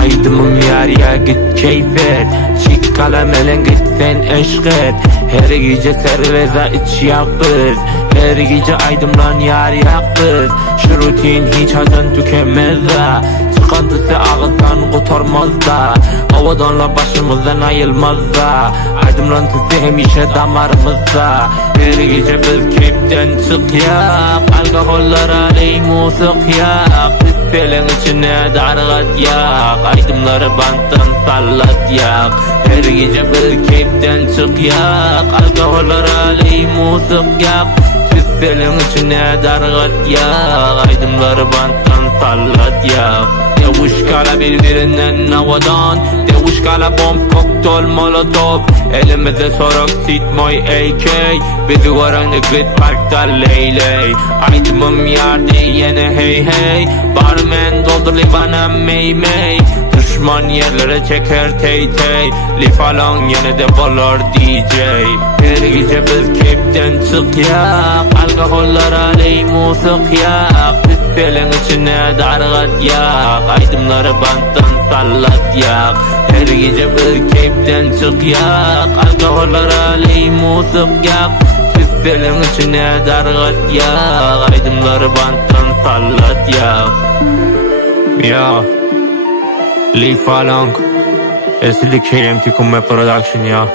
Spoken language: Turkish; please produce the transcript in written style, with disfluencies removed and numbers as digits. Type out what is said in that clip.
Aydımım yarıya git keyfet, çık kalemelen git sen eşket. Her gece serveza iç yak biz, her gece aydımdan yarıya biz. Şu rutin hiç hacan tükenmez da, çıkantısı ağızdan kurtarmaz da, havadanla başımızdan ayılmaz da. Aydımlantısı hemişe damarımızda. Her gece biz keypten çık yak, alkohollar aley musik yak. Selin içine dargat yak, aydımları banttan sallat yak. Her gece bir keypten çık yak, alkohollar aley musik yak. Selin içine dargat yak, aydımları banttan sallat yak. Devuşkala birbirinden havadan, devuşkala bomb koktol molotov. Elimizde sorak sitmoy AK, bizi gören de git parkta leyley. Aydımım yardı yine hey hey, barmen doldurli bana mey mey. Düşman yerlere çeker tey tey, li falan yine de bolar DJ. Her gece biz keypten çık yak, alkohollar aley musik yak. Selin içine dargat yak, aydımları banttan sallat yak. Her gece bir keypten çık yak, alkohollar aley musik yak. Selin içine dargat yak, aydımları banttan sallat yak. Ya Lee Falong, SLD KMT Kumme Production ya.